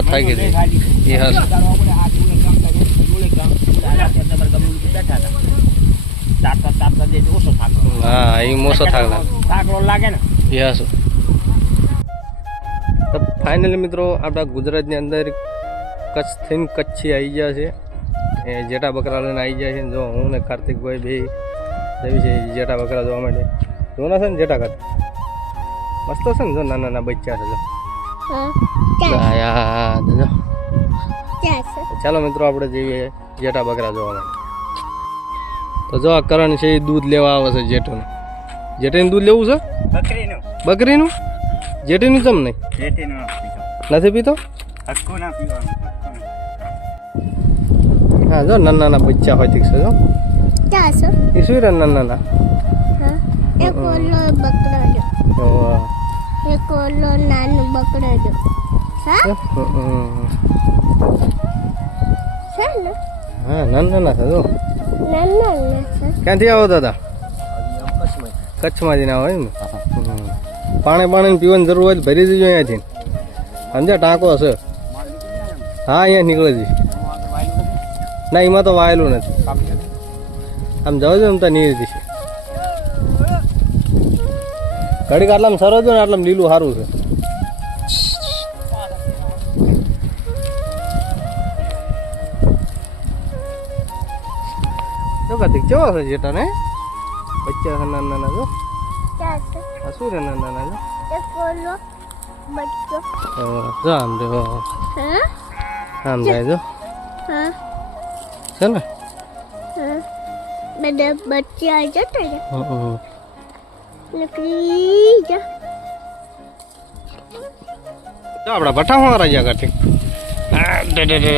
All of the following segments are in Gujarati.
હા થાકી ગઈ એ હા હા એ મોસો થાક લાગે ને એ હા તો ફાઇનલી મિત્રો આપણા ગુજરાતની અંદર કચ્છ થઈને કચ્છી આવી ગયા છે એ જેટા બકરા લઈને આવી જાય છે જો હું ને કાર્તિકભાઈ બે જવી છે જેટા બકરા જોવા માટે જોના છે ને જેટા કર મસ્ત છે ને જો નાના નાના બચ્ચા છે જો ચાલો મિત્રો આપણે જઈએ જેટા બકરા જોવા માટે તો જો આ કરણ છે એ દૂધ લેવા આવે છે જેઠું જેઠીનું દૂધ લેવું છે બકરીનું જેઠીનું ચમ નહીં નથી પીતો હા જો નાના નાના બચ્ચા હોય ઠીક છે જો એ શું રે નાના નાના હા નાના નાના છે જો ક્યાંથી આવો દાદા કચ્છમાંથી ના હોય ને પાણી પીવાની જરૂર હોય ભરી દેજો અહીંયાથી સમજ્યા ટાંકો હશે હા અહીંયા નીકળે છે ના એમાં તો વાયેલું નથી આમ જવા દો એમ તો નીર છે ઘડીક આટલામાં સરસ ને આટલામાં લીલું સારું છે જો કાર્તિક કેવા છે જેટા ને બચ્ચા છે નાના નાના જો શું રે નાના નાના જો આમ જો આમ જાય જો છે ને બધા બચ્ચા જતા નકરી જા જો આપડા ભઠ્ઠા હોવારા ગયા કાર્તિક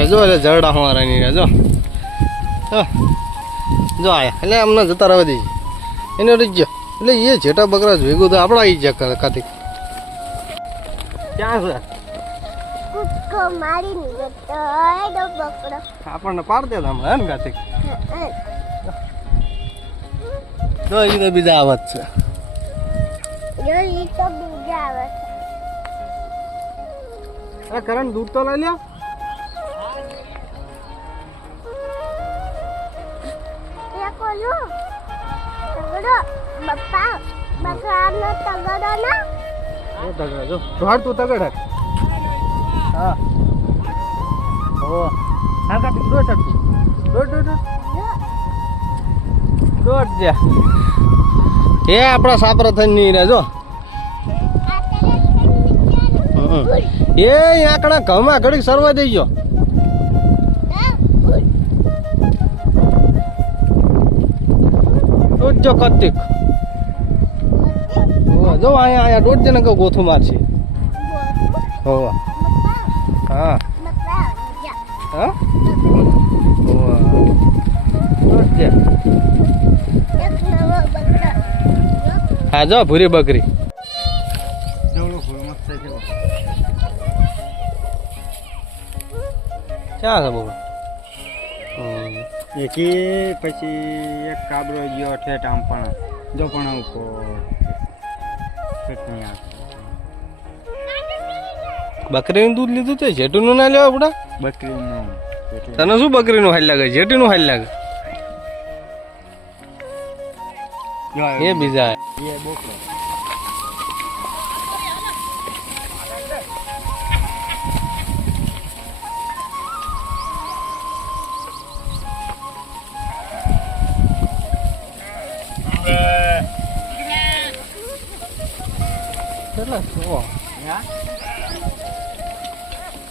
જો એટલે જરડા હોવારા ની જો જો આયા એટલે અમને જતા રહેવા દઈએ એને રહીજો એટલે એ જેટા બકરા ભેગું તો આપડા આવી જાય કાર્તિક ક્યાં છે કુક્કો મારી ની જતો એડો બકરો આપણને પાડ દે હમણાં હે ને કાર્તિક જો એ તો બીજા આવત છે જો ઈ તો બીજા આવે છે અરે કરણ દૂધ તો લઈ લ્યો કોલો તગડો બપ્પા બકરાનો તગડો ના એ તગડા જો જોડ તું તગડ હા ઓ હા કાર્તિક દોડ દે એ આપણા સાપરા થઈને નહીં રે જો એ આકડા ઘઉંમાં ઘડીક સરવા દેજો દોડજો કાર્તિક જો અહીંયા દોડજે ને કહું ગોથું મારશે હોવા હા હા દોડજે હા જો ભૂરી બકરી ક્યાં છે બહુ એકી પછી એક કાબરો ગયો ઠેઠ આમ પણ જો પણ બકરીનું દૂધ લીધું તો જેટુનું ના લેવા આપડા બકરીનું તને શું બકરીનું હાલ લાગે જેટીનું હાલ લાગે એ બીજા એ બોકરો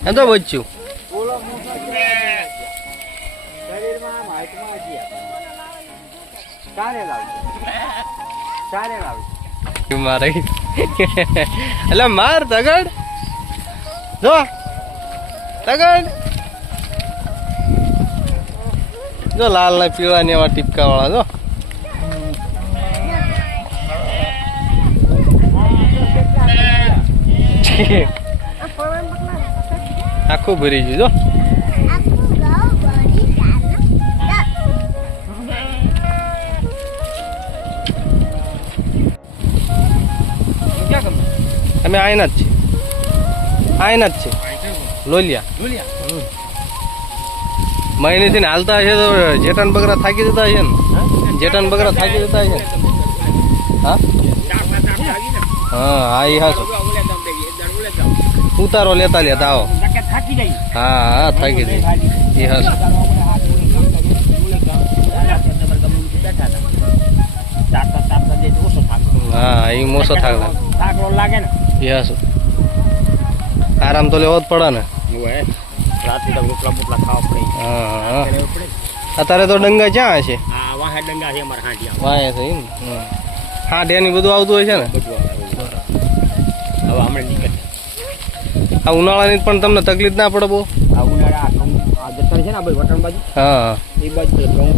એ તો બચ્યું શરીરમાં હાઈટમાં ચારે લાવી મારે એટલે માર તગડ જો તગડ જો લાલ ને પીળા ને એવા ટીપકા વાળા જો આખું ભરી ગયું જો અમે આયના જ છે લોલિયા મહિનેથી હાલતા હશે તો જેટાન બકરા થાકી જતા હશે ને જેટાન બકરા થાકી જતા હશે ને હા હા હા એ હાસું ઉતારો લેતા લેતા આવો હા હા થાકી જાય એ હાસું હા એ મોસો થાક લાગે ને એ હાસું આરામ તો લેવો જ પડે ને રાતે તો રોટલા બોટલા ખાવા પડે હા અત્યારે તો ડંગા ક્યાં હશે હા વાહે ડંગા છે અમારા હાંડિયા વાય છે એમ હા ડેની બધું આવતું હોય છે ને બધું હવે હમણાં નીકળે આ ઉનાળાની પણ તમને તકલીફ ના પડે બહુ આ ઉનાળા આ જતર છે ને ભાઈ વટણ બાજુ હા એ બાજુ તો ઘઉં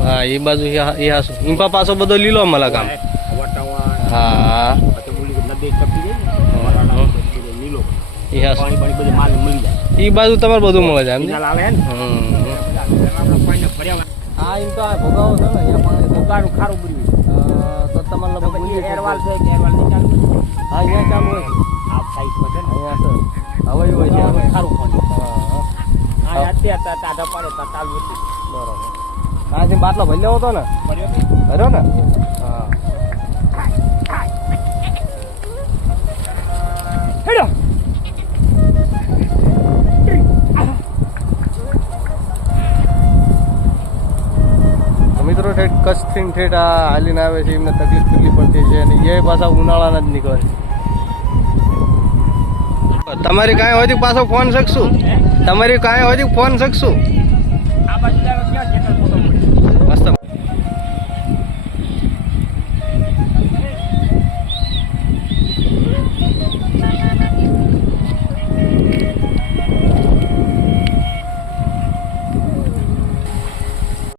હા એ બાજુ એ હાસું ઈમ્પા પાછો બધો લીલો મળે કામ વટણ હા પછી બોલી નદી ટપકી જાય ને લીલો એ હાસું પાણી પાણી બધું માલ મળી જાય એ બાજુ તમારે બધું મળે છે એમ ને? ચાલ આવે ને આપણે પાણી ભર્યા હા એમ તો આ ભોગાવો છે ને અહીંયા પાણી ભોગાનું ખારું બધું તો તમારે લગભગ પછી એરવાલ છે એરવાલ નહીં ચાલુ હા અહીંયા ચાલુ હોય આ સાઈઝમાં છે ને અહીંયા છે હવે હોય છે હવે ખારું પાણી હા આ અત્યારે ટાટા પડે તો ચાલુ હતું બરોબર હા જે બાટલો ભરી લેવો હતો ને ભર્યો ને હા હેડો મિત્રો ઠેઠ કચ્છથી ઠેઠ આ હાલીને આવે છે એમને તકલીફ કેટલી પડતી છે અને એ પાછા ઉનાળાના જ નીકળે તમારી કાંઈ હોય પાછો ફોન શકશું તમારી કાંઈ હોય ફોન શકશું આ બાજુ